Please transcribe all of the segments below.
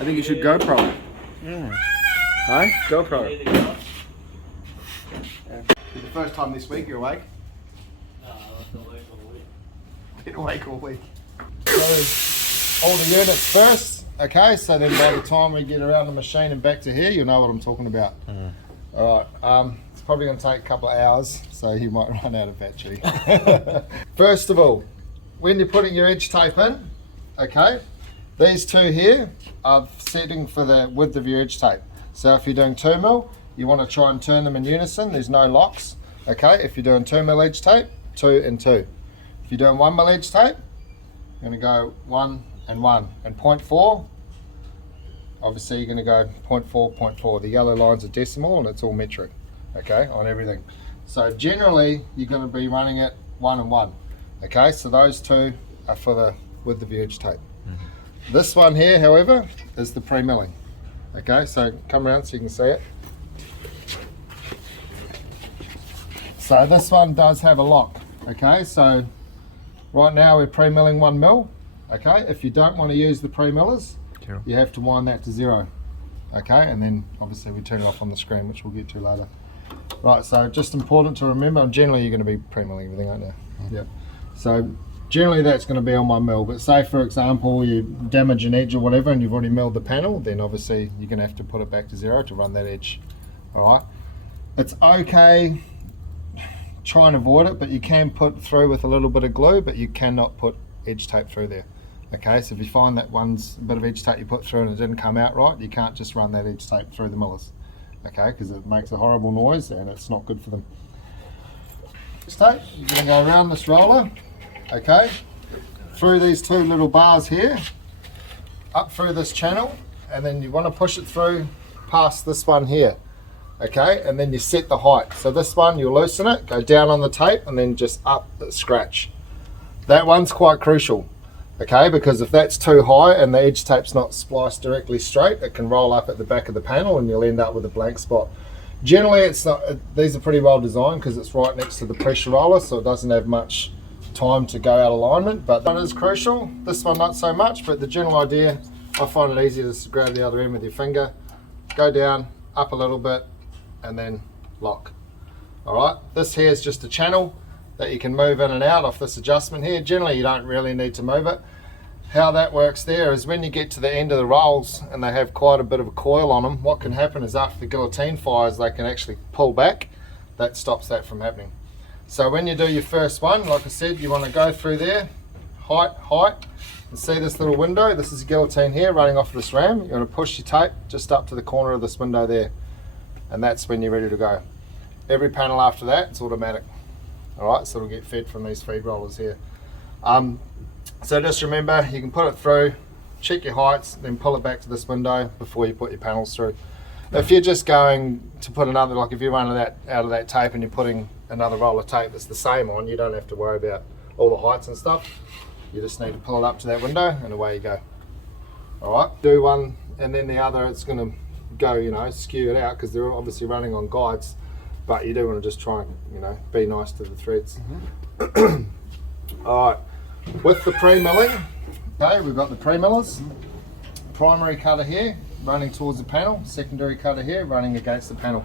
I think you should GoPro it. Yeah. Hey? GoPro it. The first time this week you're awake? No, I've been awake all week. Been awake all week. So, all the units first, okay? So then by the time we get around the machine and back to here, you'll know what I'm talking about. All right, it's probably going to take a couple of hours, so you might run out of battery. First of all, when you're putting your edge tape in, okay, these two here are setting for the width of your edge tape. So if you're doing 2mm, you want to try and turn them in unison. There's no locks. Okay, if you're doing 2mm edge tape, 2 and 2. If you're doing 1mm edge tape, you're going to go 1 and 1. And 0.4, obviously you're going to go 0.4, 0.4. The yellow lines are decimal and it's all metric, okay, on everything. So generally, you're going to be running it 1 and 1. Okay, so those two are for the width of your edge tape. This one here, however, is the pre-milling. Okay, so come around so you can see it. So this one does have a lock. Okay, so right now we're pre-milling 1mm. Okay, if you don't want to use the pre-millers, you have to wind that to 0. Okay, and then obviously we turn it off on the screen, which we'll get to later. Right, so just important to remember, generally you're going to be pre-milling everything, aren't you? Yep. So generally that's going to be on 1mm, but say for example you damage an edge or whatever and you've already milled the panel, then obviously you're going to have to put it back to 0 to run that edge. Alright, it's okay, try and avoid it, but you can put through with a little bit of glue, but you cannot put edge tape through there. Okay, so if you find that one's a bit of edge tape you put through and it didn't come out right, you can't just run that edge tape through the millers. Okay, because it makes a horrible noise and it's not good for them. Edge tape, you're going to go around this roller, okay, through these two little bars here, up through this channel, and then you want to push it through past this one here, okay, and then you set the height. So this one, you loosen it, go down on the tape, and then just up the scratch. That one's quite crucial, okay, because if that's too high and the edge tape's not spliced directly straight, it can roll up at the back of the panel and you'll end up with a blank spot. Generally, it's not. These are pretty well designed because it's right next to the pressure roller, so it doesn't have much time to go out of alignment, but that is crucial. This one not so much, but the general idea, I find it easy to just grab the other end with your finger, go down, up a little bit, and then lock. Alright, this here is just a channel that you can move in and out off this adjustment here. Generally you don't really need to move it. How that works there is when you get to the end of the rolls and they have quite a bit of a coil on them, what can happen is after the guillotine fires they can actually pull back. That stops that from happening. So when you do your first one, like I said, you want to go through there, height, and see this little window. This is a guillotine here running off this ram. You want to push your tape just up to the corner of this window there, and that's when you're ready to go. Every panel after that, it's automatic. Alright, so it'll get fed from these feed rollers here. So just remember, you can put it through, check your heights, then pull it back to this window before you put your panels through. If you're just going to put another, like if you're running that out of that tape and you're putting another roll of tape that's the same on, you don't have to worry about all the heights and stuff. You just need to pull it up to that window and away you go. Alright, do one and then the other, it's going to go, you know, skew it out because they're obviously running on guides, but you do want to just try and, you know, be nice to the threads. Alright, with the pre-milling, okay, we've got the pre-millers, primary cutter here running towards the panel, secondary cutter here running against the panel.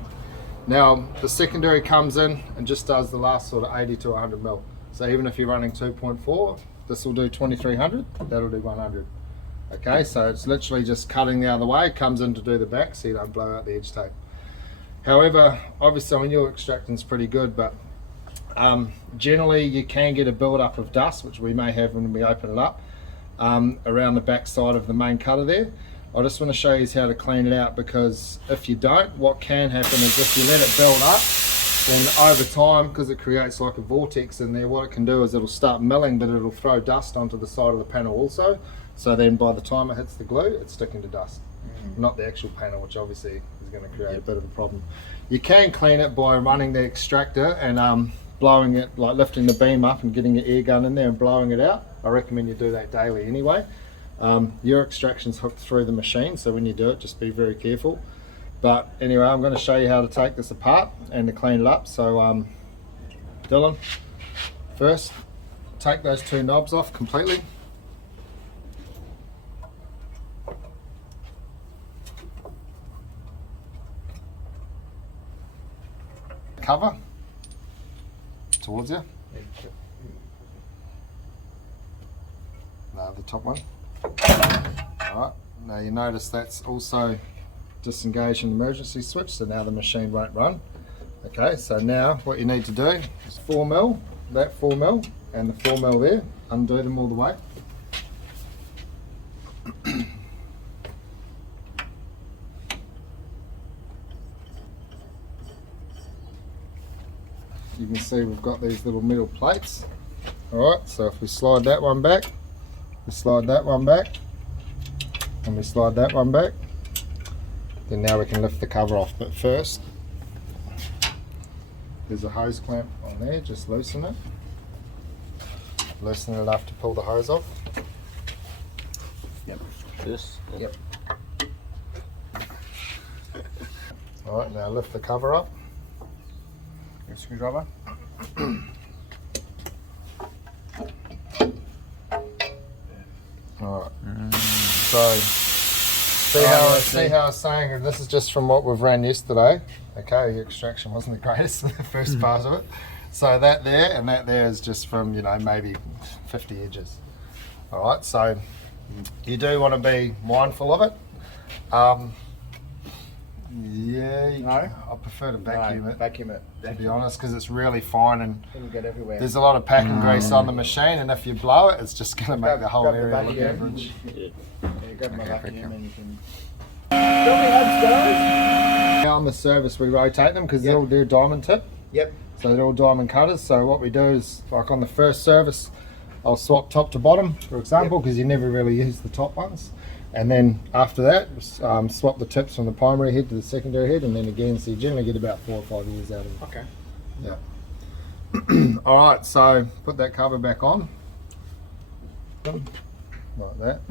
Now the secondary comes in and just does the last sort of 80 to 100 mil. So even if you're running 2.4, this will do 2300, that'll do 100. Okay, so it's literally just cutting the other way, comes in to do the back so you don't blow out the edge tape. However, obviously when your extracting is pretty good, but generally you can get a build up of dust, which we may have when we open it up, around the back side of the main cutter there. I just want to show you how to clean it out, because if you don't, what can happen is if you let it build up, then over time, because it creates like a vortex in there, what it can do is it'll start milling, but it'll throw dust onto the side of the panel also. So then by the time it hits the glue, it's sticking to dust, not the actual panel, which obviously is going to create a bit of a problem. You can clean it by running the extractor and blowing it, like lifting the beam up and getting your air gun in there and blowing it out. I recommend you do that daily anyway. Your extraction's hooked through the machine, so when you do it, just be very careful. But anyway, I'm going to show you how to take this apart and to clean it up. So Dylan, first take those two knobs off completely. cover towards you. No, the top one. Alright, now you notice that's also disengaged an emergency switch, so now the machine won't run. Okay, so now what you need to do is 4mm, that 4mm and the 4mm there, undo them all the way. You can see we've got these little metal plates. Alright, so if we slide that one back, we slide that one back, and we slide that one back, then now we can lift the cover off. But first, there's a hose clamp on there, just loosen it. Loosen it enough to pull the hose off. Yep. This. Yep. Alright, now lift the cover up. Your screwdriver. Alright. So see how I was saying, and this is just from what we've ran yesterday. Okay, the extraction wasn't the greatest in the first part of it. So that there and that there is just from, you know, maybe 50 edges. Alright, so you do want to be mindful of it. Yeah, No? I prefer to vacuum it, Vacuum it. to be honest, because it's really fine and It'll get everywhere. there's a lot of packing grease on the machine, and if you blow it, it's just going to make the whole grab the area look vacuum. average. Yeah, grab my Okay, vacuum okay. and you can. Tell me how it Now on the service we rotate them because they're diamond tip, Yep. so they're all diamond cutters. So what we do is, like on the first service, I'll swap top to bottom, for example, because you never really use the top ones. And then after that, swap the tips from the primary head to the secondary head, and then again, so you generally get about 4 or 5 years out of it. Okay. Yeah. All right, so put that cover back on, like that.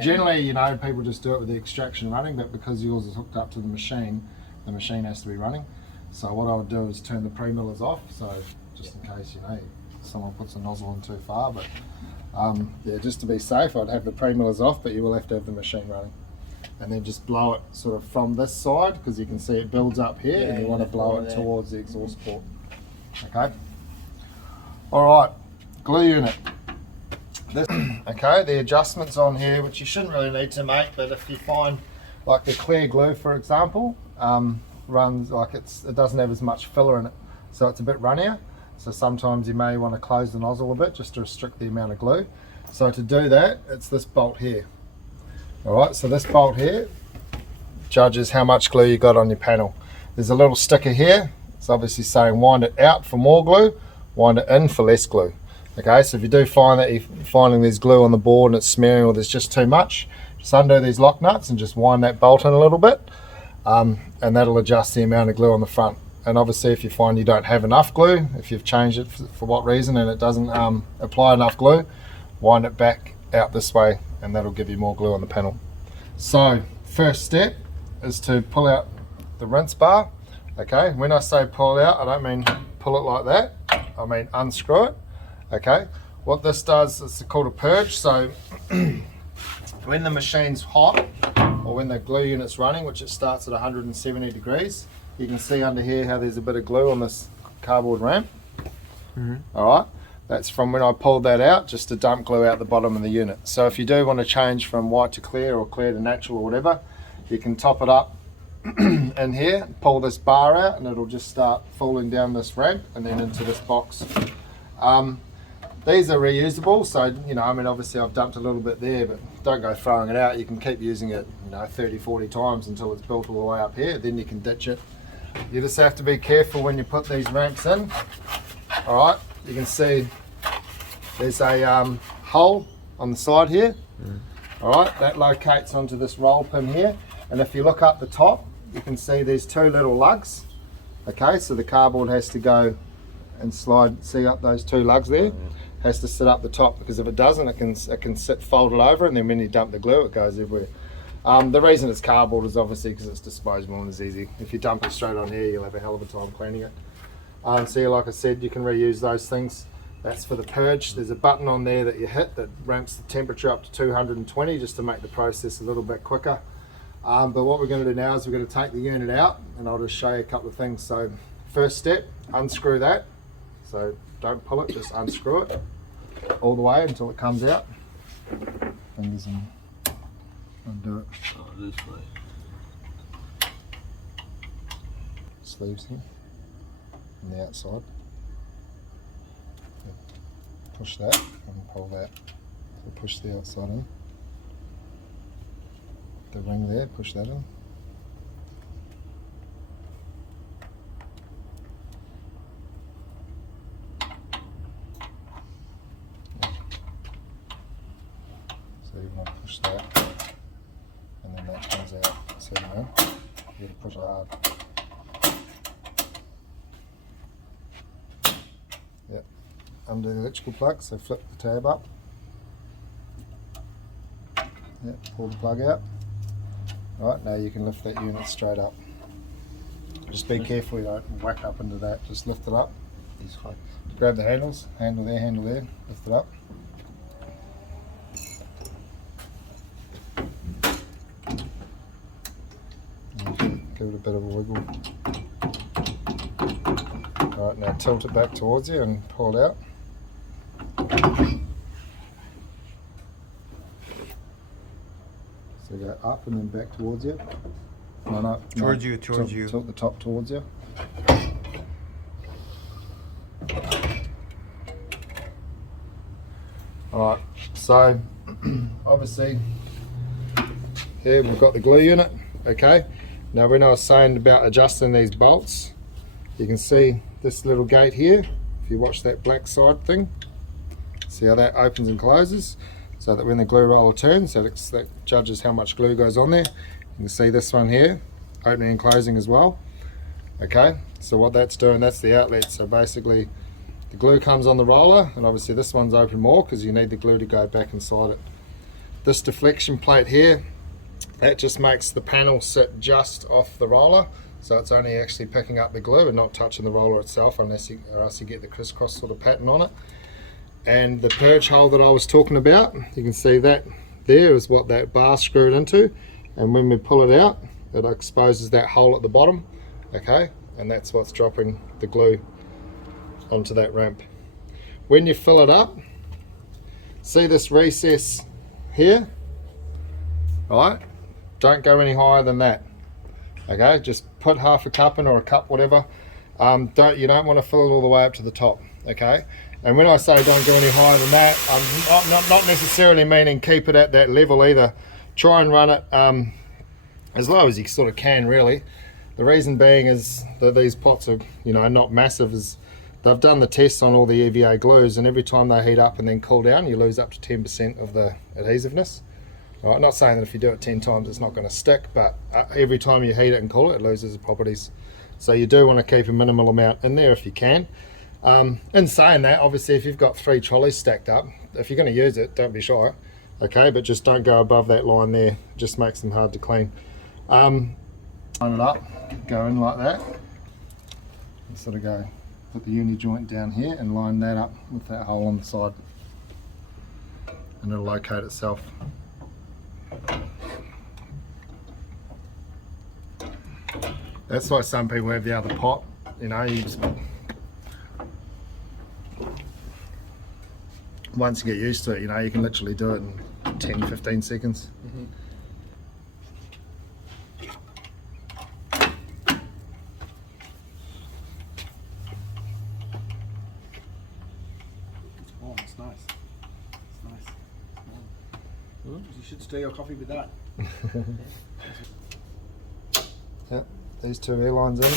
Generally, you know, people just do it with the extraction running, but because yours is hooked up to the machine has to be running. So what I would do is turn the pre-millers off, so just in case, you know, someone puts a nozzle in too far. But yeah, just to be safe, I'd have the pre-millers off, but you will have to have the machine running. And then just blow it sort of from this side, because you can see it builds up here, and you want to blow it towards the exhaust port. Okay. All right, glue unit. This, okay, the adjustments on here, which you shouldn't really need to make, but if you find like the clear glue, for example, runs like it doesn't have as much filler in it, so it's a bit runnier. So sometimes you may want to close the nozzle a bit just to restrict the amount of glue. So to do that, it's this bolt here. All right, so this bolt here judges how much glue you got on your panel. There's a little sticker here. It's obviously saying wind it out for more glue, wind it in for less glue. Okay, so if you do find that you're finding there's glue on the board and it's smearing or there's just too much, just undo these lock nuts and just wind that bolt in a little bit, and that'll adjust the amount of glue on the front. And obviously if you find you don't have enough glue, if you've changed it for what reason and it doesn't apply enough glue, wind it back out this way and that'll give you more glue on the panel. So first step is to pull out the rinse bar. Okay, when I say pull it out, I don't mean pull it like that, I mean unscrew it. Okay, what this does is called a purge. So when the machine's hot or when the glue unit's running, which it starts at 170 degrees, you can see under here how there's a bit of glue on this cardboard ramp. All right, that's from when I pulled that out just to dump glue out the bottom of the unit. So if you do want to change from white to clear or clear to natural or whatever, you can top it up in here, pull this bar out, and it'll just start falling down this ramp and then into this box. These are reusable, so you know, I mean, obviously I've dumped a little bit there, but don't go throwing it out. You can keep using it, you know, 30-40 times until it's built all the way up here, then you can ditch it. You just have to be careful when you put these ramps in. All right, you can see there's a hole on the side here. All right, that locates onto this roll pin here, and if you look up the top, you can see there's 2 little lugs. Okay, so the cardboard has to go and slide, see up those 2 lugs there, has to sit up the top, because if it doesn't, it can sit folded over, and then when you dump the glue, it goes everywhere. The reason it's cardboard is obviously because it's disposable and it's easy. If you dump it straight on here, you'll have a hell of a time cleaning it. So like I said, you can reuse those things. That's for the purge. There's a button on there that you hit that ramps the temperature up to 220 just to make the process a little bit quicker. But what we're going to do now is we're going to take the unit out, and I'll just show you a couple of things. So first step, unscrew that. So don't pull it, just unscrew it all the way until it comes out. Fingers and undo it. Oh, this way. Sleeves here on the outside. Push that and pull that. So push the outside in. The ring there, push that in. So you want to push that, and then that comes out. So you know, you got to push it hard. Yep. Undo the electrical plug, so flip the tab up. Yep, pull the plug out. Right, now you can lift that unit straight up. Just be careful you don't whack up into that, just lift it up. Grab the handles, handle there, lift it up. Give it a bit of a wiggle. Right, now tilt it back towards you and pull it out. So go up and then back towards you. No. Towards you. Tilt the top towards you. Alright, so obviously here we've got the glue unit, okay? Now when I was saying about adjusting these bolts, you can see this little gate here, if you watch that black side thing, see how that opens and closes, so that when the glue roller turns, that judges how much glue goes on there. You can see this one here, opening and closing as well. Okay, so what that's doing, that's the outlet. So basically the glue comes on the roller, and obviously this one's open more because you need the glue to go back inside it. This deflection plate here, that just makes the panel sit just off the roller, so it's only actually picking up the glue and not touching the roller itself, or else you get the crisscross sort of pattern on it. And the purge hole that I was talking about, you can see that there is what that bar screwed into, and when we pull it out, it exposes that hole at the bottom, okay, and that's what's dropping the glue onto that ramp. When you fill it up, see this recess here, alright, don't go any higher than that, okay, just put half a cup in, or a cup, whatever. You don't want to fill it all the way up to the top, okay. And when I say don't go any higher than that, I'm not necessarily meaning keep it at that level either. Try and run it as low as you sort of can, really. The reason being is that these pots are, not massive. Is they've done the tests on all the EVA glues, and every time they heat up and then cool down, you lose up to 10% of the adhesiveness. Right, I'm not saying that if you do it 10 times it's not going to stick, but every time you heat it and cool it, it loses its properties. So you do want to keep a minimal amount in there if you can. In saying that, obviously if you've got 3 trolleys stacked up, if you're going to use it, don't be shy, okay, but just don't go above that line there. It just makes them hard to clean. Line it up, go in like that, and sort of go, put the uni joint down here and line that up with that hole on the side, and it'll locate itself. That's why some people have the other pot, you just, once you get used to it, you can literally do it in 10-15 seconds. Oh, it's nice. It's nice. You should stir your coffee with that. Yep, these 2 airlines in.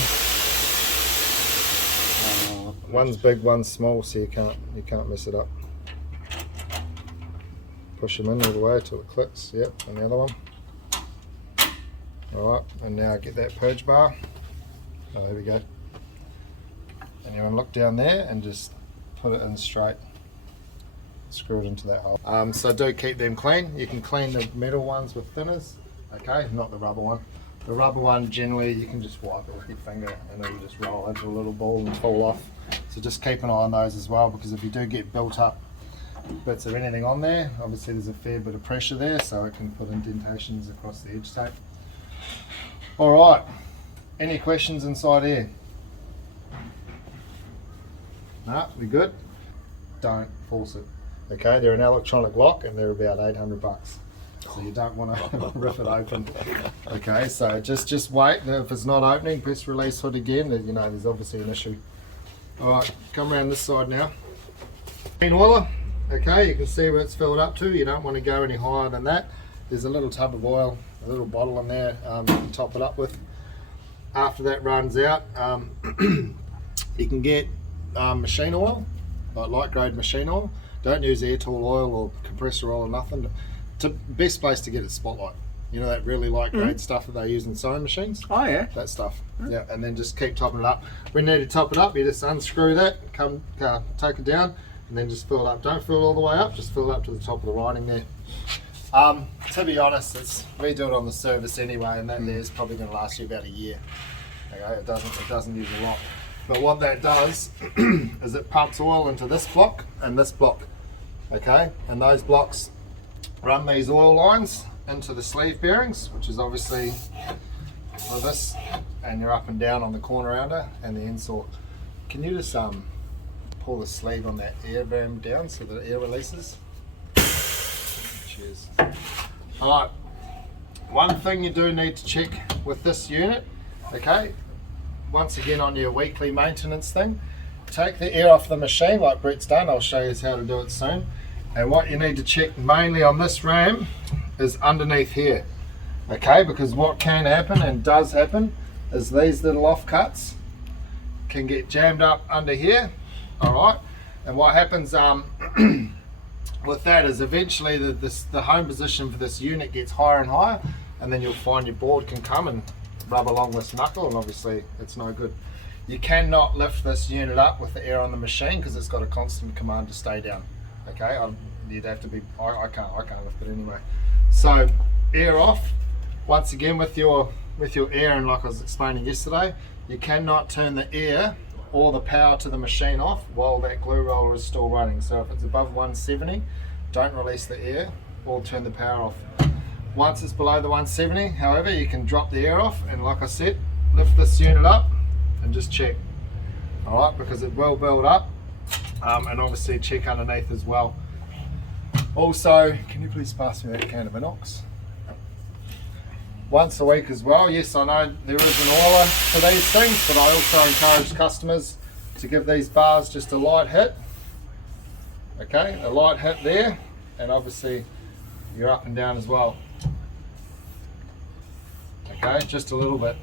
One's big, one's small, so you can't mess it up. Push them in all the way till it clicks. Yep, and the other one. Alright, and now get that purge bar. Oh, there we go. And you want to look down there and just put it in straight. screw it into that hole. So do keep them clean. You can clean the metal ones with thinners, okay, not the rubber one. The rubber one, generally you can just wipe it with your finger and it'll just roll into a little ball and fall off. So just keep an eye on those as well, because if you do get built up bits of anything on there, obviously there's a fair bit of pressure there, so it can put indentations across the edge tape. Alright, any questions inside here? No, we good? Don't force it. Okay, they're an electronic lock and they're about 800 bucks. So you don't want to rip it open. Okay, so just wait. If it's not opening, press release hood again. You know, there's obviously an issue. Alright, come around this side now. Green oiler. Okay, you can see where it's filled up to. You don't want to go any higher than that. There's a little tub of oil, a little bottle in there you can top it up with. After that runs out, you can get machine oil, like light grade machine oil. Don't use air tool oil or compressor oil or nothing. Best place to get is Spotlight. You know that really light grade stuff that they use in sewing machines? Oh yeah. That stuff. Yeah, and then just keep topping it up. When you need to top it up, you just unscrew that, take it down, and then just fill it up. Don't fill it all the way up, just fill it up to the top of the lining there. To be honest, we do it on the service anyway, and that there is probably going to last you about a year. Okay, it doesn't use a lot. But what that does is it pumps oil into this block and this block. Okay, and those blocks run these oil lines into the sleeve bearings, which is obviously for this, and you're up and down on the corner rounder and the end saw. Can you just pull the sleeve on that air ram down so the air releases? Cheers. Alright, one thing you do need to check with this unit, okay, once again on your weekly maintenance thing, take the air off the machine like Brett's done. I'll show you how to do it soon. And what you need to check mainly on this ram is underneath here, okay, because what can happen and does happen is these little offcuts can get jammed up under here. All right, and what happens with that is eventually the home position for this unit gets higher and higher, and then you'll find your board can come and rub along this knuckle, and obviously it's no good. You cannot lift this unit up with the air on the machine because it's got a constant command to stay down. Okay, you'd have to be. I can't lift it anyway. So air off. Once again with your air, and like I was explaining yesterday, you cannot turn the air or the power to the machine off while that glue roller is still running. So if it's above 170, don't release the air or turn the power off. Once it's below the 170, however, you can drop the air off, and like I said, lift this unit up and just check. All right, because it will build up, and obviously check underneath as well. Also, can you please pass me that can of inox? Once a week as well. Yes, I know there is an oiler for these things, but I also encourage customers to give these bars just a light hit. Okay, a light hit there, and obviously you're up and down as well. Okay, just a little bit.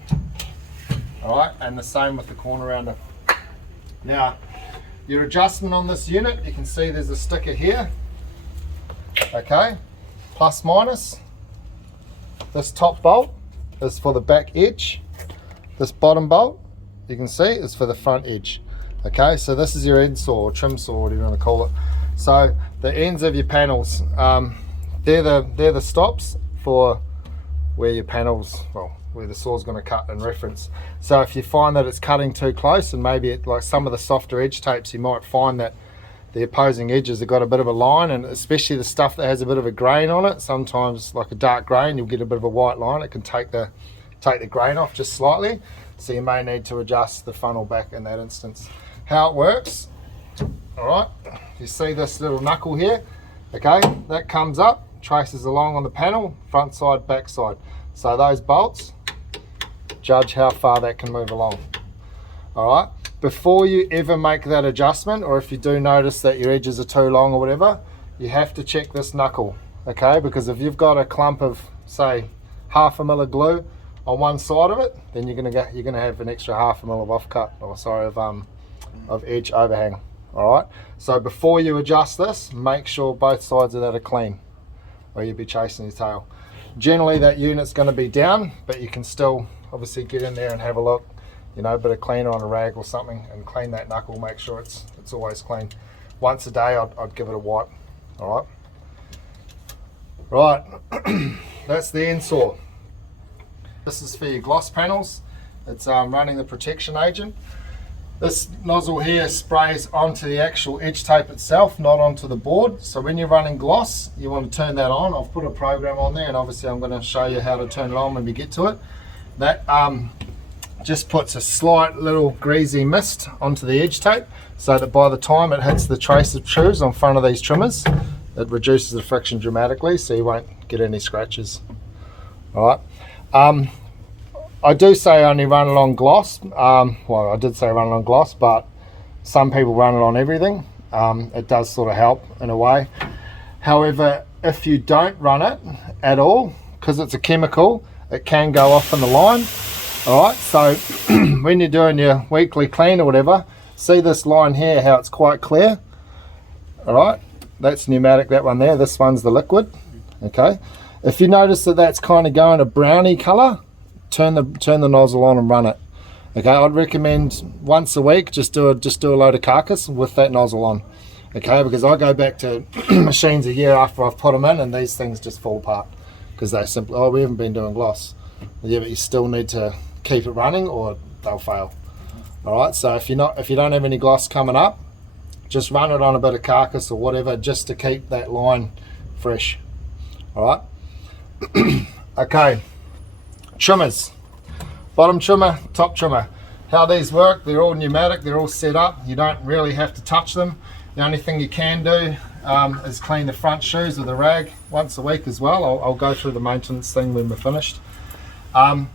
All right, and the same with the corner rounder. Now, your adjustment on this unit, you can see there's a sticker here. Okay, plus minus. This top bolt is for the back edge. This bottom bolt, you can see, is for the front edge. Okay, so this is your end saw or trim saw, whatever you want to call it. So the ends of your panels, they're the stops for where your panels, well, where the saw's going to cut in reference. So if you find that it's cutting too close, and maybe like some of the softer edge tapes, you might find that the opposing edges have got a bit of a line, and especially the stuff that has a bit of a grain on it, sometimes like a dark grain, you'll get a bit of a white line. It can take the grain off just slightly, so you may need to adjust the funnel back in that instance. How it works, all right, you see this little knuckle here, okay, that comes up, traces along on the panel, front side, back side. So those bolts, judge how far that can move along. All right, before you ever make that adjustment, or if you do notice that your edges are too long or whatever, you have to check this knuckle, okay, because if you've got a clump of, say, 1/2 mil of glue on one side of it, then you're gonna have an extra 1/2 mil of offcut, or sorry, of edge overhang. All right, so before you adjust this, make sure both sides of that are clean, or you'll be chasing your tail. Generally that unit's going to be down, but you can still obviously get in there and have a look, you know, a bit of cleaner on a rag or something, and clean that knuckle, make sure it's always clean. Once a day I'd give it a wipe, All right. Right, that's the end saw. This is for your gloss panels. It's running the protection agent. This nozzle here sprays onto the actual edge tape itself, not onto the board. So when you're running gloss, you want to turn that on. I've put a program on there, and obviously I'm going to show you how to turn it on when we get to it. That just puts a slight little greasy mist onto the edge tape, so that by the time it hits the trace of screws on front of these trimmers, it reduces the friction dramatically, so you won't get any scratches. All right. I do say only run it on gloss. Well, I did say run it on gloss, but some people run it on everything. It does sort of help in a way. However, if you don't run it at all, because it's a chemical, it can go off in the line. All right, so when you're doing your weekly clean or whatever, see this line here, how it's quite clear. All right, that's pneumatic, that one there. This one's the liquid. Okay, if you notice that that's kind of going a browny color, turn the nozzle on and run it. Okay, I'd recommend once a week just do a load of carcass with that nozzle on. Okay, because I go back to machines a year after I've put them in, and these things just fall apart because they simply, oh, we haven't been doing gloss. Yeah, but you still need to keep it running or they'll fail. All right, so if you don't have any gloss coming up, just run it on a bit of carcass or whatever, just to keep that line fresh. All right. Okay. Trimmers, bottom trimmer, top trimmer. How these work, they're all pneumatic, they're all set up. You don't really have to touch them. The only thing you can do is clean the front shoes with a rag once a week as well. I'll go through the maintenance thing when we're finished. Now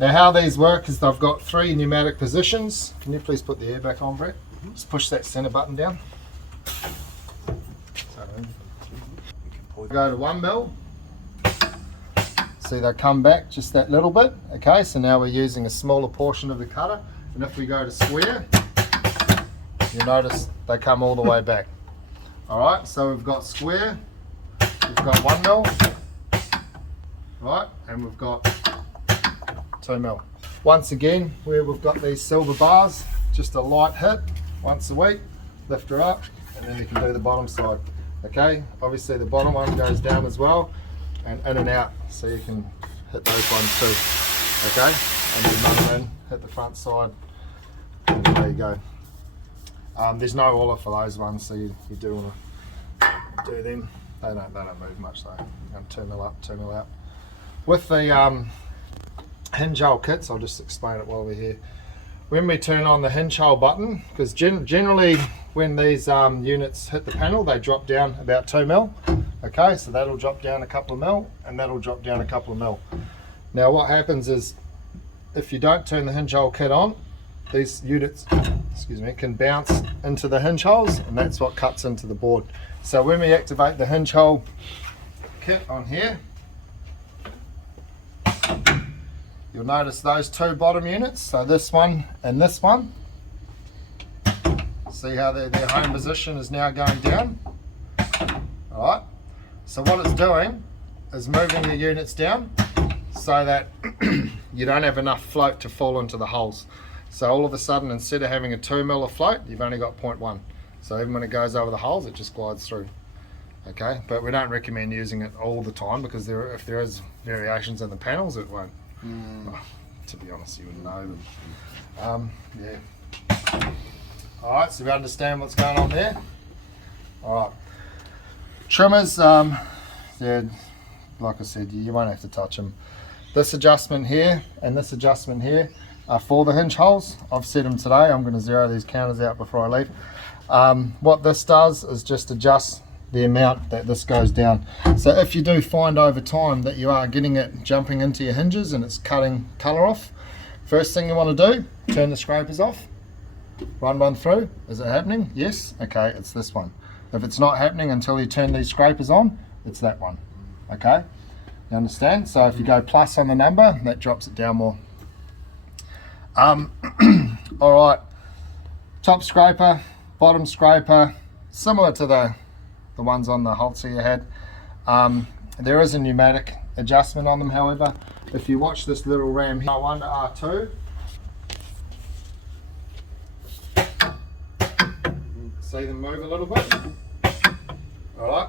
how these work is they've got 3 pneumatic positions. Can you please put the air back on, Brett? Just push that center button down. Go to 1 mil. See, they come back just that little bit. Okay, so now we're using a smaller portion of the cutter, and if we go to square, you'll notice they come all the way back. All right, so we've got square, we've got 1 mil, right, and we've got 2 mil. Once again, where we've got these silver bars, just a light hit once a week, lift her up, and then you can do the bottom side. Okay, obviously the bottom one goes down as well, and in and out, so you can hit those ones too. Okay, and then run them in, hit the front side, and there you go. There's no oiler for those ones, so you do want to do them. They don't move much though. 2 mil up, 2 mil out. With the hinge hole kits, I'll just explain it while we're here. When we turn on the hinge hole button, because generally when these units hit the panel, they drop down about 2 mil. Okay, so that'll drop down a couple of mil, and that'll drop down a couple of mil. Now what happens is, if you don't turn the hinge hole kit on, these units, excuse me, can bounce into the hinge holes, and that's what cuts into the board. So when we activate the hinge hole kit on here, you'll notice those 2 bottom units, so this one and this one. See how their home position is now going down? All right. So what it's doing is moving the units down so that you don't have enough float to fall into the holes. So all of a sudden, instead of having a 2 mil of float, you've only got 0.1. So even when it goes over the holes, it just glides through. Okay, but we don't recommend using it all the time, because if there is variations in the panels, it won't. Well, to be honest, you wouldn't know them. Yeah. All right, so we understand what's going on there. All right. Trimmers, yeah, like I said, you won't have to touch them. This adjustment here and this adjustment here are for the hinge holes. I've set them today. I'm going to zero these counters out before I leave. What this does is just adjust the amount that this goes down. So if you do find over time that you are getting it jumping into your hinges and it's cutting colour off, first thing you want to do, turn the scrapers off, run one through. Is it happening? Yes. Okay, it's this one. If it's not happening until you turn these scrapers on, it's that one. Okay, you understand? So if you go plus on the number, that drops it down more. All right, top scraper, bottom scraper, similar to the ones on the Holzer you had. There is a pneumatic adjustment on them, however. If you watch this little ram here, R1 to R2, see them move a little bit. All right,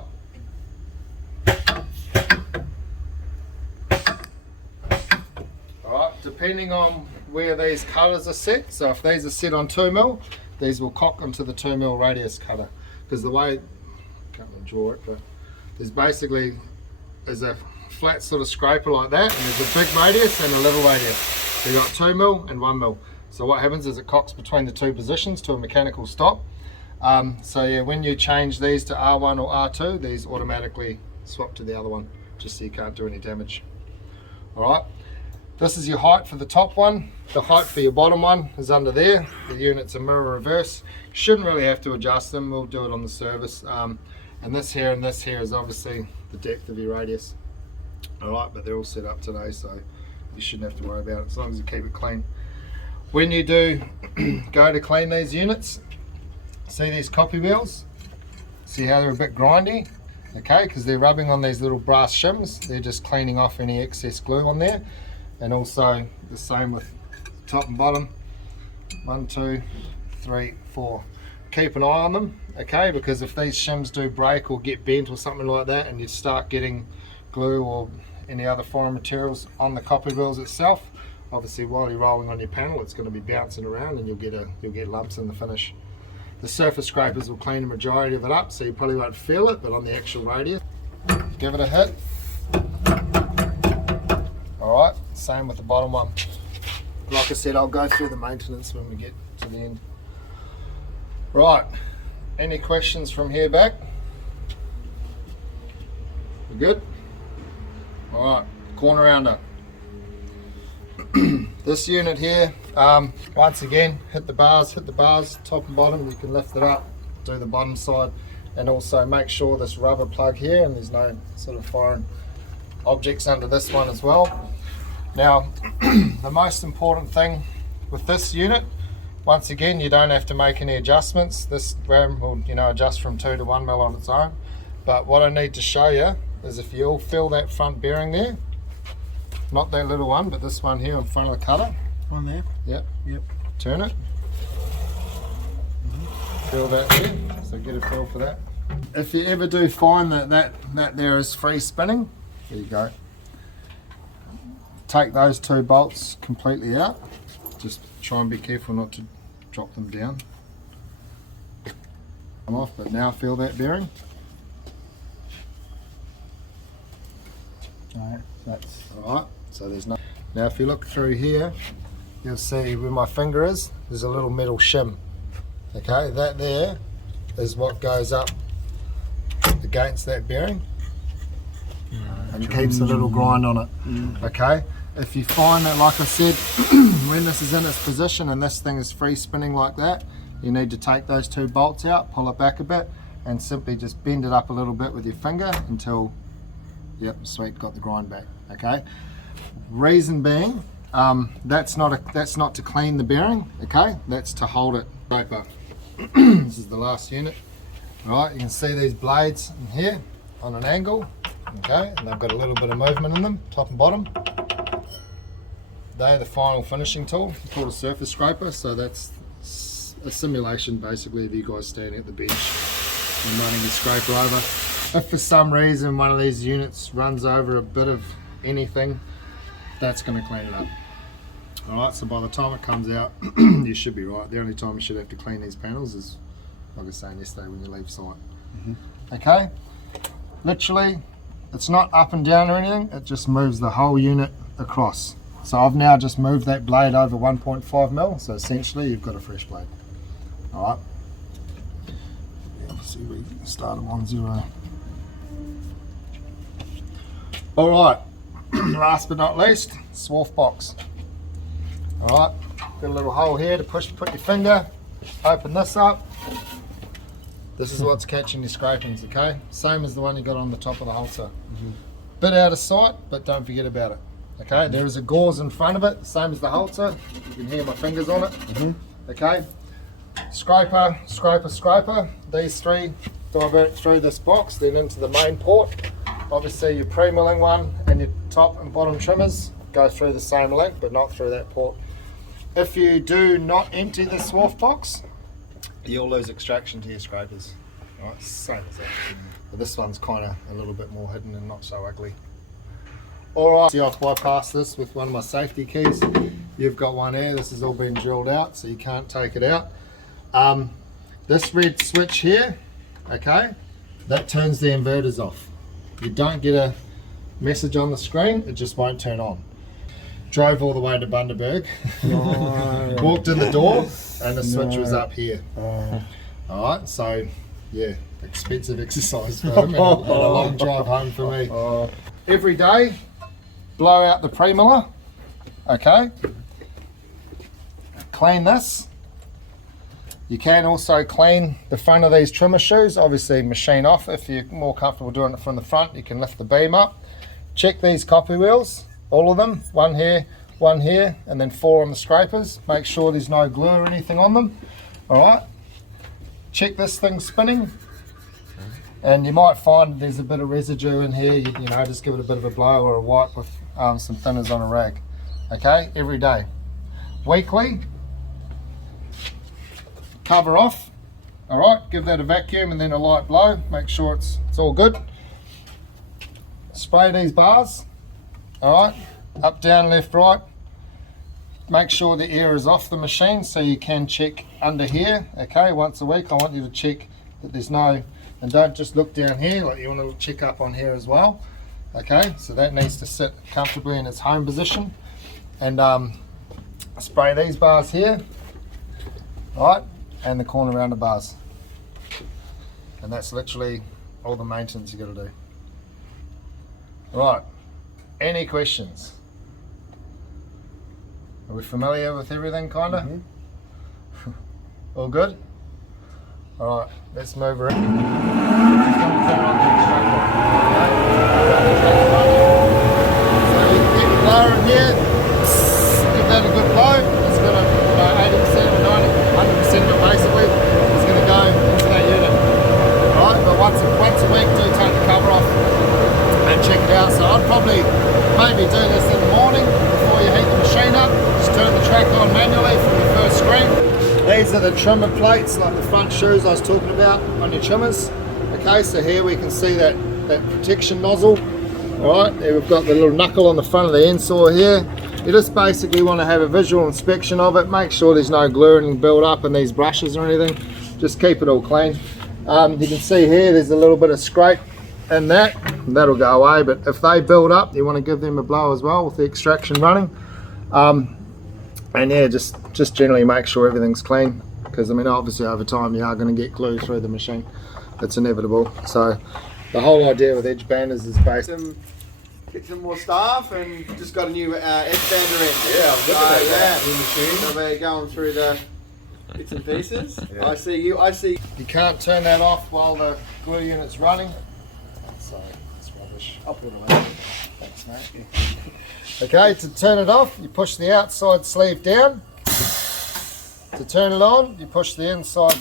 depending on where these cutters are set, so if these are set on 2mm, these will cock into the 2mm radius cutter. Because the way, can't really draw it, but there's basically is a flat sort of scraper like that, and there's a big radius and a little radius. So you've got 2mm and 1mm. So what happens is it cocks between the two positions to a mechanical stop. So yeah, when you change these to R1 or R2, these automatically swap to the other one, just so you can't do any damage. Alright, this is your height for the top one. The height for your bottom one is under there. The units are mirror reverse. You shouldn't really have to adjust them, we'll do it on the service. And this here is obviously the depth of your radius. Alright, but they're all set up today, so you shouldn't have to worry about it as long as you keep it clean. When you do go to clean these units, see these copy wheels? See how they're a bit grindy? Okay, because they're rubbing on these little brass shims. They're just cleaning off any excess glue on there. And also the same with top and bottom. 1, 2, 3, 4. Keep an eye on them, okay, because if these shims do break or get bent or something like that, and you start getting glue or any other foreign materials on the copy wheels itself, obviously while you're rolling on your panel, it's going to be bouncing around and you'll get lumps in the finish. The surface scrapers will clean the majority of it up, so you probably won't feel it, but on the actual radius, give it a hit. Alright, same with the bottom one. Like I said, I'll go through the maintenance when we get to the end. Right, any questions from here back? We good? Alright, corner rounder. This unit here, once again, hit the bars, top and bottom. You can lift it up, do the bottom side, and also make sure this rubber plug here, and there's no sort of foreign objects under this one as well. Now, the most important thing with this unit, once again, you don't have to make any adjustments. This ram will, adjust from 2 to 1mm on its own. But what I need to show you is if you all feel that front bearing there, not that little one, but this one here in front of the cutter. On there? Yep. Yep. Turn it. Feel that there, so get a feel for that. If you ever do find that there is free spinning, there you go. Take those 2 bolts completely out. Just try and be careful not to drop them down. Come off, but now feel that bearing. Alright, that's Alright, so there's no. Now if you look through here, you'll see where my finger is, there's a little metal shim. Okay, that there is what goes up against that bearing and keeps a little grind on it. Okay, if you find that, like I said, when this is in its position and this thing is free spinning like that, you need to take those 2 bolts out, pull it back a bit, and simply just bend it up a little bit with your finger until, yep, sweet, got the grind back. Okay, reason being, that's not to clean the bearing. Okay, that's to hold it scraper. This is the last unit. Right, you can see these blades in here on an angle. Okay, and they've got a little bit of movement in them, top and bottom. They're the final finishing tool, it's called a surface scraper. So that's a simulation basically of you guys standing at the bench and running the scraper over. If for some reason one of these units runs over a bit of anything, that's going to clean it up. Alright, so by the time it comes out, you should be right. The only time you should have to clean these panels is, like I was saying yesterday, when you leave site. Okay, literally, it's not up and down or anything, it just moves the whole unit across. So I've now just moved that blade over 1.5mm, so essentially you've got a fresh blade. Alright, obviously we start them on 0. Alright, last but not least, swarf box. Alright, got a little hole here to put your finger, open this up. This is what's catching your scrapings, okay? Same as the one you got on the top of the halter. Bit out of sight, but don't forget about it. Okay, there is a gauze in front of it, same as the halter. You can hear my fingers on it. Okay, scraper, scraper, scraper. These 3 divert through this box, then into the main port. Obviously your pre-milling one and your top and bottom trimmers go through the same length, but not through that port. If you do not empty the swarf box, you'll lose extraction to your scrapers. Right, same as that. But this one's kind of a little bit more hidden and not so ugly. Alright, see I've bypassed this with one of my safety keys. You've got one here, this has all been drilled out so you can't take it out. This red switch here, okay, that turns the inverters off. You don't get a message on the screen, it just won't turn on. Drove all the way to Bundaberg, walked in the door and the switch was up here. Alright, so yeah, expensive exercise for him and a long drive home for me. Every day, blow out the pre-miller, okay, clean this. You can also clean the front of these trimmer shoes, obviously machine off. If you're more comfortable doing it from the front, you can lift the beam up. Check these copy wheels, all of them, one here, and then 4 on the scrapers. Make sure there's no glue or anything on them, all right. Check this thing spinning, and you might find there's a bit of residue in here, you know, just give it a bit of a blow or a wipe with some thinners on a rag, okay, every day. Weekly, cover off, all right, give that a vacuum and then a light blow, make sure it's all good. Spray these bars, all right, up, down, left, right. Make sure the air is off the machine so you can check under here, okay, once a week. I want you to check that there's no, and don't just look down here, like you want to check up on here as well, okay, so that needs to sit comfortably in its home position. And spray these bars here, right, and the corner round the bars, and that's literally all the maintenance you got to do. Right, any questions? Are we familiar with everything, kinda? Mm-hmm. All good? All right, let's move around. So you can get the blower in here, give that a good blow. It's got a 80% or 90, 100% of it basically. It's going to go into that unit. All right, but once a week, do take the cover off and check it out. So I'd probably maybe do this in the morning before you heat the machine up. Just turn the track on manually from the first screen. These are the trimmer plates, like the front shoes I was talking about on your trimmers. Okay, so here we can see that protection nozzle. All right, there we've got the little knuckle on the front of the end saw here. You just basically want to have a visual inspection of it. Make sure there's no glue and build up in these brushes or anything. Just keep it all clean. You can see here there's a little bit of scrape in that. That'll go away, but if they build up, you want to give them a blow as well with the extraction running. And yeah, just generally make sure everything's clean, because I mean obviously over time you are going to get glue through the machine. It's inevitable. So the whole idea with edge banders is based Get some more staff and just got a new edge bander in. Yeah, I'm looking at that new machine. So we're going through the bits and pieces. Yeah. I see. you can't turn that off while the glue unit's running. So it's rubbish. I'll put it away. Thanks, mate. Okay, to turn it off, you push the outside sleeve down. To turn it on, you push the inside.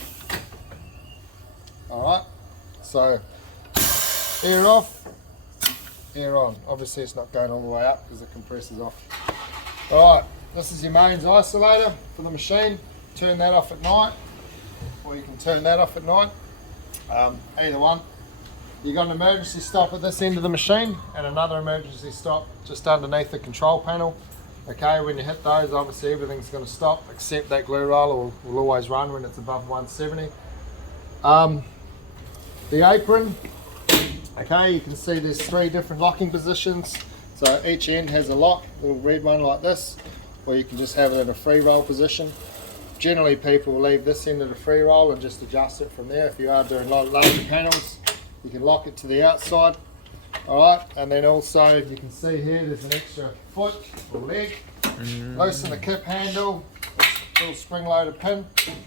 Alright, so air off, air on. Obviously it's not going all the way up because the compressor's off. Alright, this is your mains isolator for the machine. Turn that off at night, or you can turn that off at night. Either one. You've got an emergency stop at this end of the machine and another emergency stop just underneath the control panel. Okay, when you hit those, obviously everything's going to stop except that glue roller will always run when it's above 170. The apron, okay, you can see there's 3 different locking positions. So each end has a lock, little red one like this, or you can just have it in a free roll position. Generally people will leave this end of the free roll and just adjust it from there. If you are doing larger panels, you can lock it to the outside. Alright, and then also you can see here there's an extra foot or leg. Loosen the kip handle, this little spring loaded pin,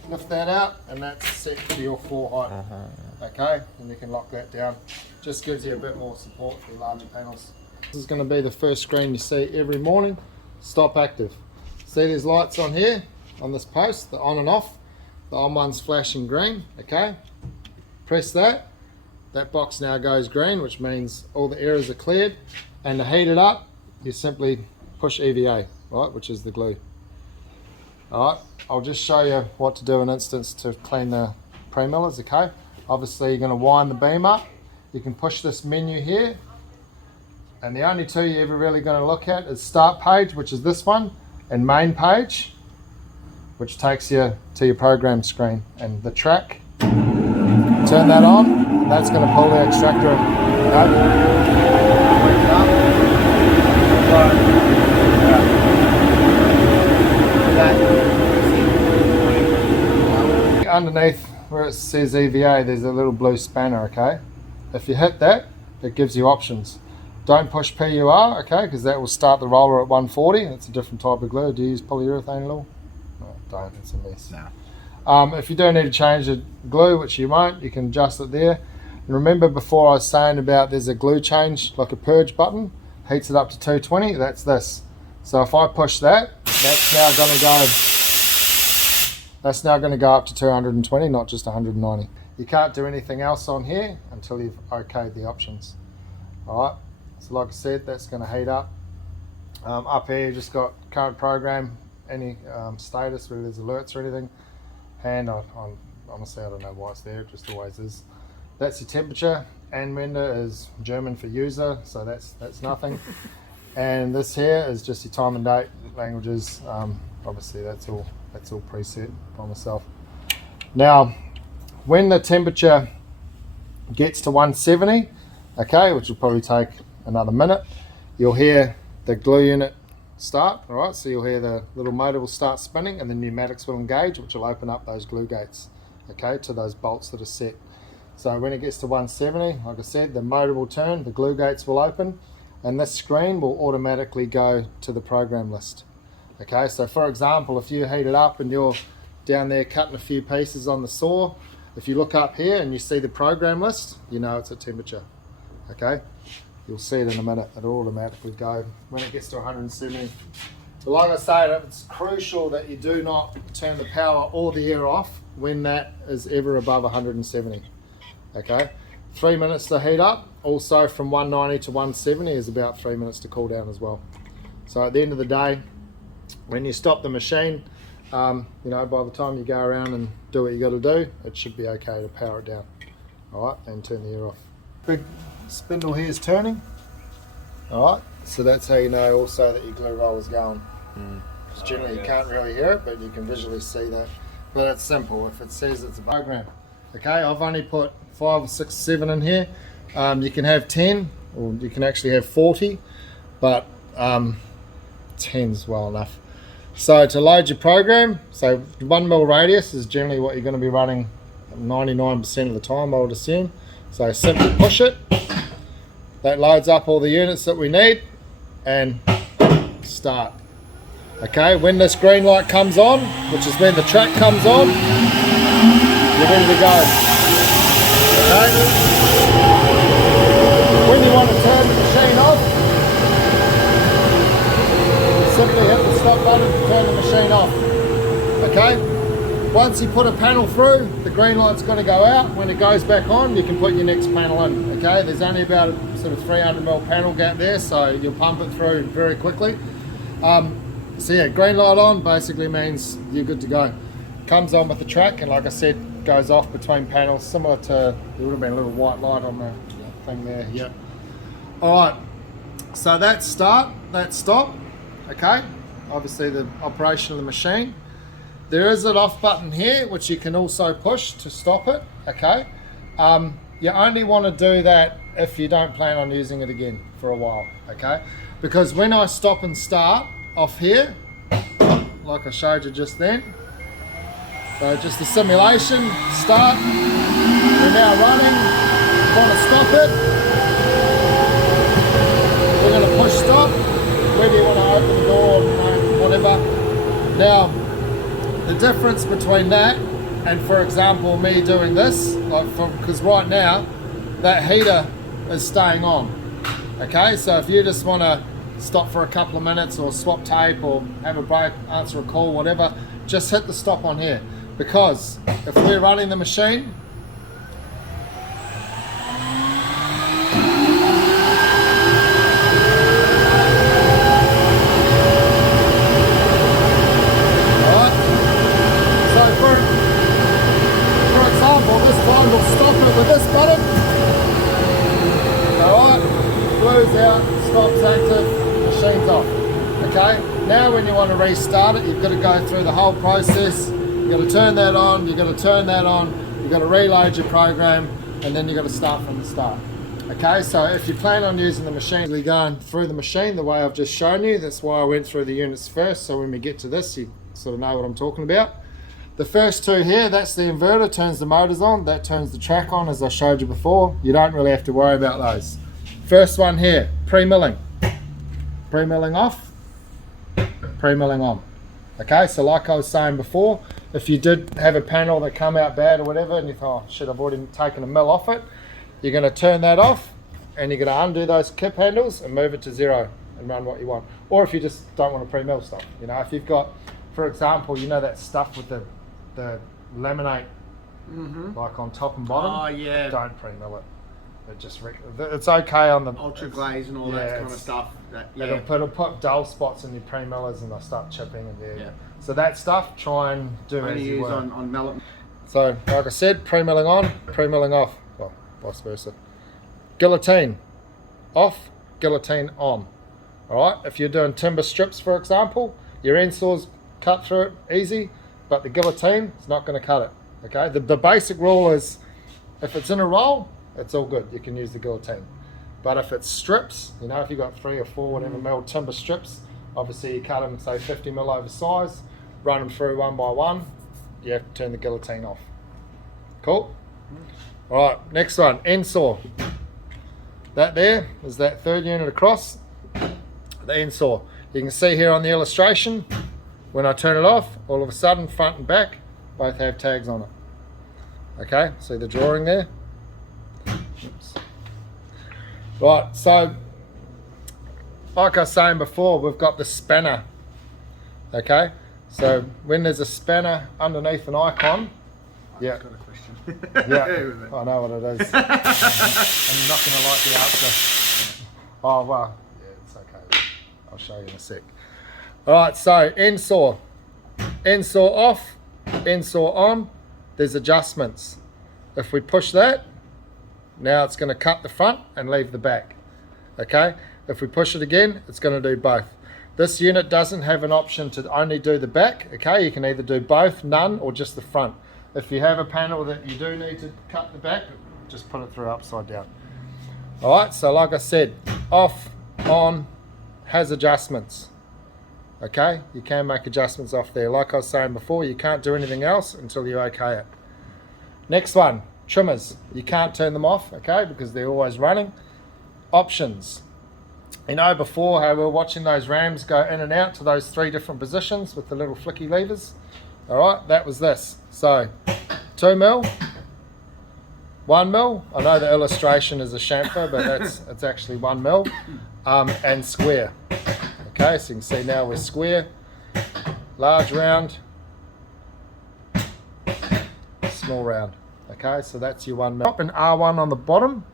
lift that out, and that's set to your floor height. Okay, and you can lock that down. Just gives you a bit more support for your larger panels. This is going to be the first screen you see every morning. Stop active. See there's lights on here, on this post, the on and off. The on one's flashing green, okay? Press that. That box now goes green, which means all the errors are cleared. And to heat it up, you simply push EVA, right, which is the glue. Alright, I'll just show you what to do in instance to clean the pre-millers, okay? Obviously you're going to wind the beam up. You can push this menu here, And the only two you're ever really going to look at is start page, which is this one, and main page, which takes you to your program screen. And the track, turn that on, that's going to pull the extractor in. Okay? Underneath where it says EVA, there's a little blue spanner, okay? If you hit that, it gives you options. Don't push PUR, okay, because that will start the roller at 140. It's a different type of glue. Do you use polyurethane at all? No, don't. It's a mess. No. If you do need to change the glue, which you won't, you can adjust it there. And remember before I was saying about there's a glue change, like a purge button, heats it up to 220. That's this. So if I push that, that's now going to go up to 220, not just 190. You can't do anything else on here until you've okayed the options. All right. So like I said, that's going to heat up. Up here, you just got current program, any status, whether there's alerts or anything. And honestly, I don't know why it's there, it just always is. That's your temperature. Anwender is German for user, so that's nothing. And this here is just your time and date languages. Obviously, that's all preset by myself. Now, when the temperature gets to 170, okay, which will probably take another minute, you'll hear the glue unit start. All right, so you'll hear the little motor will start spinning and the pneumatics will engage, which will open up those glue gates, okay, to those bolts that are set. So when it gets to 170, like I said, the motor will turn, the glue gates will open, and this screen will automatically go to the program list. Okay, so for example, if you heat it up and you're down there cutting a few pieces on the saw, if you look up here and you see the program list, you know it's at temperature. Okay, you'll see it in a minute. It'll automatically go when it gets to 170. But like I say, it's crucial that you do not turn the power or the air off when that is ever above 170. Okay, 3 minutes to heat up. Also from 190 to 170 is about 3 minutes to cool down as well. So at the end of the day, when you stop the machine, you know, by the time you go around and do what you got to do, it should be okay to power it down. All right, and turn the air off. Big spindle here is turning. All right, so that's how you know also that your glue roll is going. Because generally you can't really hear it, but you can visually see that. But it's simple. If it says it's a program, okay, I've only put 5 or 6, 7 in here. You can have 10, or you can actually have 40, but 10's well enough. So to load your program, so 1 mil radius is generally what you're going to be running 99% of the time, I would assume. So simply push it. That loads up all the units that we need, and start. Okay, when this green light comes on, which is when the track comes on, you're ready to go. Okay. When you want to turn the machine off, simply hit the stop button to turn the machine off. Okay. Once you put a panel through, the green light's going to go out. When it goes back on, you can put your next panel in. Okay. There's only about a sort of 300mm panel gap there, so you'll pump it through very quickly. So yeah, green light on basically means you're good to go. Comes on with the track, and like I said, goes off between panels, similar to, there would have been a little white light on the thing there. Yep. All right, so that's start, that's stop. Okay, obviously the operation of the machine. There is an off button here, which you can also push to stop it. Okay, you only want to do that if you don't plan on using it again for a while. Okay, because when I stop and start off here, like I showed you just then, so just the simulation, start, we're now running, want to stop it, we're going to push stop, whether you want to open the door or whatever. Now, the difference between that and, for example, me doing this, because right now, that heater is staying on. Okay, so if you just want to stop for a couple of minutes or swap tape or have a break, answer a call, whatever, just hit the stop on here. Because if we're running the machine, alright, so for example, this time we'll stop it with this button, alright, blue's out, stop's active, machine's off. Okay, now when you want to restart it, you've got to go through the whole process. You've got to turn that on, you've got to turn that on, you've got to reload your program, and then you've got to start from the start. Okay, so if you plan on using the machine, we're going through the machine the way I've just shown you. That's why I went through the units first, so when we get to this, you sort of know what I'm talking about. The first two here, that's the inverter, turns the motors on, that turns the track on, as I showed you before. You don't really have to worry about those. First one here, pre-milling. Pre-milling off, pre-milling on. Okay, so like I was saying before, if you did have a panel that come out bad or whatever, and you thought, oh shit, I've already taken a mill off it, you're going to turn that off, and you're going to undo those kip handles and move it to 0 and run what you want. Or if you just don't want to pre-mill stuff, you know, if you've got, for example, you know that stuff with the laminate, like on top and bottom. Oh yeah. Don't pre-mill it. It just it's okay on the Ultra glaze and all that kind of stuff. It'll put dull spots in your pre-millers and they'll start chipping and So that stuff, try and do Only as you use work. on melon. So like I said, pre-milling on, pre-milling off. Well, vice versa. Guillotine off, guillotine on. Alright, if you're doing timber strips, for example, your end saws cut through it easy, but the guillotine is not going to cut it. Okay, the basic rule is if it's in a roll, it's all good, you can use the guillotine. But if it's strips, you know, if you've got 3 or 4 whatever mil timber strips, obviously you cut them, say 50 mil over size, run them through one by one, you have to turn the guillotine off. Cool? Alright, next one, end saw. That there is that third unit across, the end saw. You can see here on the illustration, when I turn it off, all of a sudden front and back both have tags on it. Okay, see the drawing there? Oops. Right, so like I was saying before, we've got the spanner. Okay, so when there's a spanner underneath an icon, Got a question. I know what it is. I'm not going to like the answer. Oh well, yeah, it's okay. I'll show you in a sec. Alright, so end saw off, end saw on, there's adjustments. If we push that, now it's going to cut the front and leave the back. Okay, if we push it again, it's going to do both. This unit doesn't have an option to only do the back. Okay, you can either do both, none, or just the front. If you have a panel that you do need to cut the back, just put it through upside down. Alright, so like I said, off, on, has adjustments. Okay, you can make adjustments off there. Like I was saying before, you can't do anything else until you okay it. Next one, trimmers. You can't turn them off, okay, because they're always running. Options. You know before how we were watching those rams go in and out to those 3 different positions with the little flicky levers? Alright, that was this. So, 2 mil, 1 mil. I know the illustration is a chamfer, but it's actually 1 mil, and square. Okay, so you can see now we're square, large round, small round. Okay, so that's your 1 mil. And R1 on the bottom.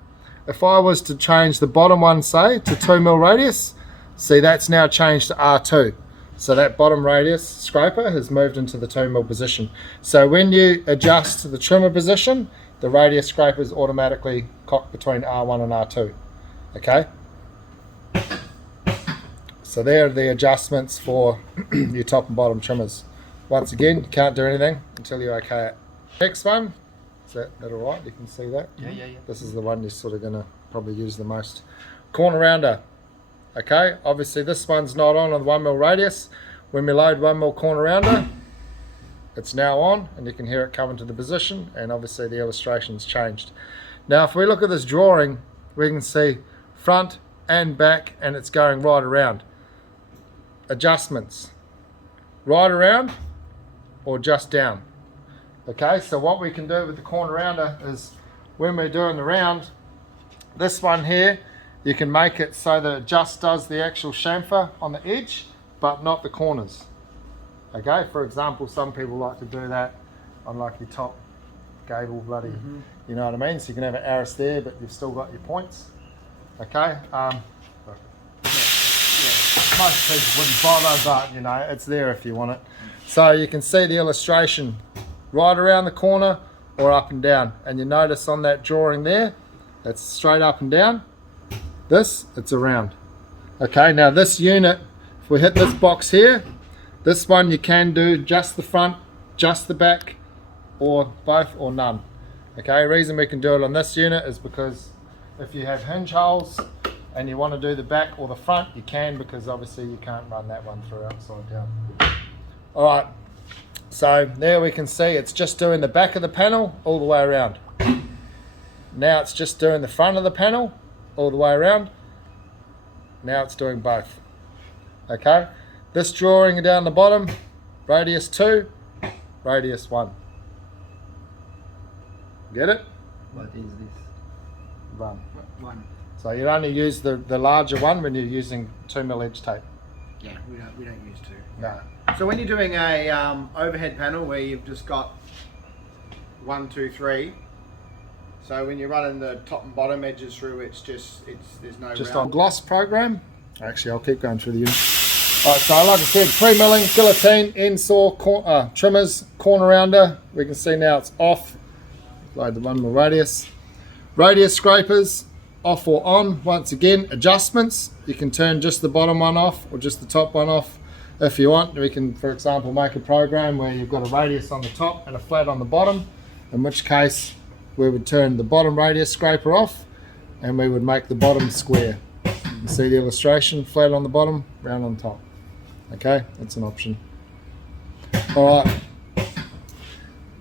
If I was to change the bottom one, say, to 2 mil radius, see that's now changed to R2. So that bottom radius scraper has moved into the 2 mil position. So when you adjust the trimmer position, the radius scraper is automatically cocked between R1 and R2. Okay? So there are the adjustments for your top and bottom trimmers. Once again, you can't do anything until you okay it. Next one, is that all right? You can see that? Yeah. This is the one you're sort of going to probably use the most. Corner rounder. Okay, obviously this one's not on the 1 mil radius. When we load 1 mil corner rounder, it's now on and you can hear it come into the position, and obviously the illustration's changed. Now if we look at this drawing, we can see front and back, and it's going right around. Adjustments, right around or just down. Okay, so what we can do with the corner rounder is when we're doing the round, this one here, you can make it so that it just does the actual chamfer on the edge, but not the corners. Okay, for example, some people like to do that on like your top gable bloody, you know what I mean? So you can have an arris there, but you've still got your points. Okay, most people wouldn't bother, but you know, it's there if you want it. So you can see the illustration right around the corner or up and down. And you notice on that drawing there, that's straight up and down. This, it's around. Okay, now this unit, if we hit this box here, this one you can do just the front, just the back, or both or none. Okay, reason we can do it on this unit is because if you have hinge holes and you want to do the back or the front, you can, because obviously you can't run that one through upside down. All right, so there we can see it's just doing the back of the panel all the way around. Now it's just doing the front of the panel all the way around. Now it's doing both. Okay, this drawing down the bottom, radius 2, radius 1. Get it? What is this? 1. One. So you only use the larger one when you're using 2mm edge tape. Yeah, we don't use two. No. So when you're doing a overhead panel where you've just got 1, 2, 3. So when you're running the top and bottom edges through, there's no Just round. on gloss program. Actually, I'll keep going through the unit. Alright, so like I said, pre-milling, guillotine, end saw, trimmers, corner rounder. We can see now it's off. Load the one more radius. Radius scrapers, off or on. Once again, adjustments. You can turn just the bottom one off or just the top one off if you want. We can, for example, make a program where you've got a radius on the top and a flat on the bottom, in which case we would turn the bottom radius scraper off and we would make the bottom square. You can see the illustration, flat on the bottom, round on top. Okay, that's an option. All right,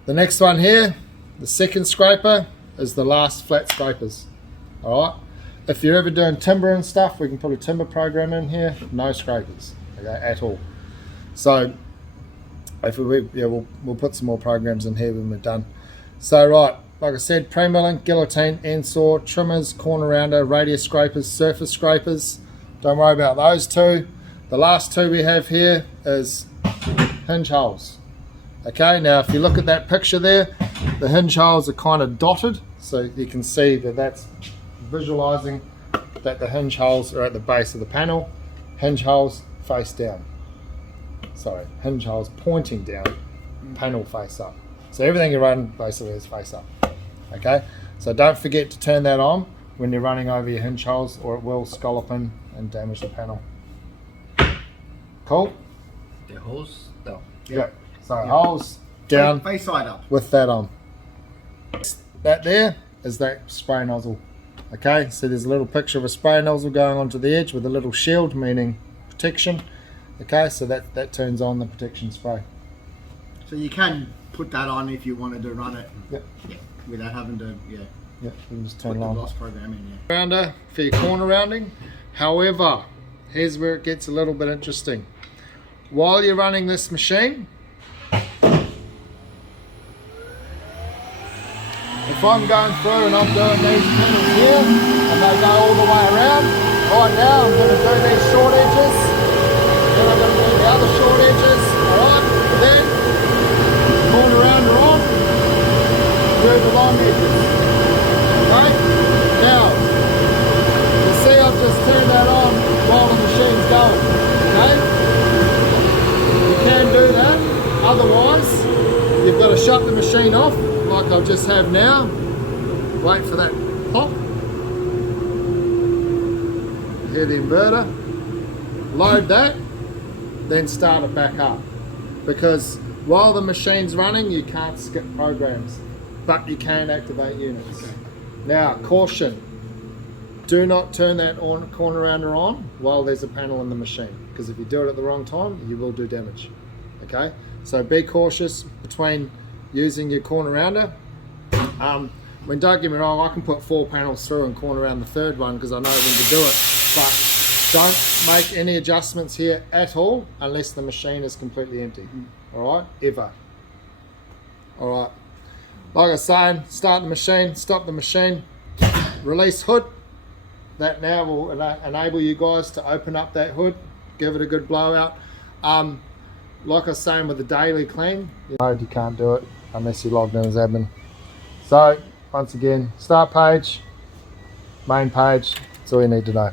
the next one here, the second scraper, is the last flat scrapers. All right, if you're ever doing timber and stuff, we can put a timber program in here, no scrapers, okay, at all. So if we'll put some more programs in here when we're done. So right, like I said, pre-milling, guillotine, end saw, trimmers, corner rounder, radius scrapers, surface scrapers. Don't worry about those two. The last two we have here is hinge holes. Okay, now if you look at that picture there, the hinge holes are kind of dotted, so you can see that that's visualizing that the hinge holes are at the base of the panel. Hinge holes face down. Sorry, hinge holes pointing down, panel face up. So everything you run basically is face up. Okay, so don't forget to turn that on when you're running over your hinge holes, or it will scallop in and damage the panel. Cool? The hose down. Yeah. So holes down Face side up. with that on. That there is that spray nozzle. Okay, so there's a little picture of a spray nozzle going onto the edge with a little shield, meaning protection. Okay, so that turns on the protection spray. So you can put that on if you wanted to run it. Yep. Yeah. Without having to Yep, you can just put turn the it on. gloss program in. Yeah. Rounder for your corner rounding. However, here's where it gets a little bit interesting. While you're running this machine, if I'm going through and I'm doing these panels here and they go all the way around, right now I'm going to do these short edges, then I'm going to do the other short edges, alright, then corner rounder on, do the long edges. Okay? Now, you see I've just turned that on while the machine's going. Okay? You can do that. Otherwise, you've got to shut the machine off, like I just have now. Wait for that pop. Hear the inverter. Load that, then start it back up. Because while the machine's running, you can't skip programs, but you can activate units. Okay. Now, caution. Do not turn that corner rounder on while there's a panel in the machine, because if you do it at the wrong time, you will do damage. Okay, so be cautious between using your corner rounder. When, don't get me wrong, I can put 4 panels through and corner around the third one because I know when to do it, but don't make any adjustments here at all unless the machine is completely empty. All right, ever. All right, like I was saying, start the machine, stop the machine, release hood. That now will enable you guys to open up that hood, give it a good blowout. Like I was saying with the daily clean, you can't do it unless you're logged in as admin. So once again, start page, main page, that's all you need to know.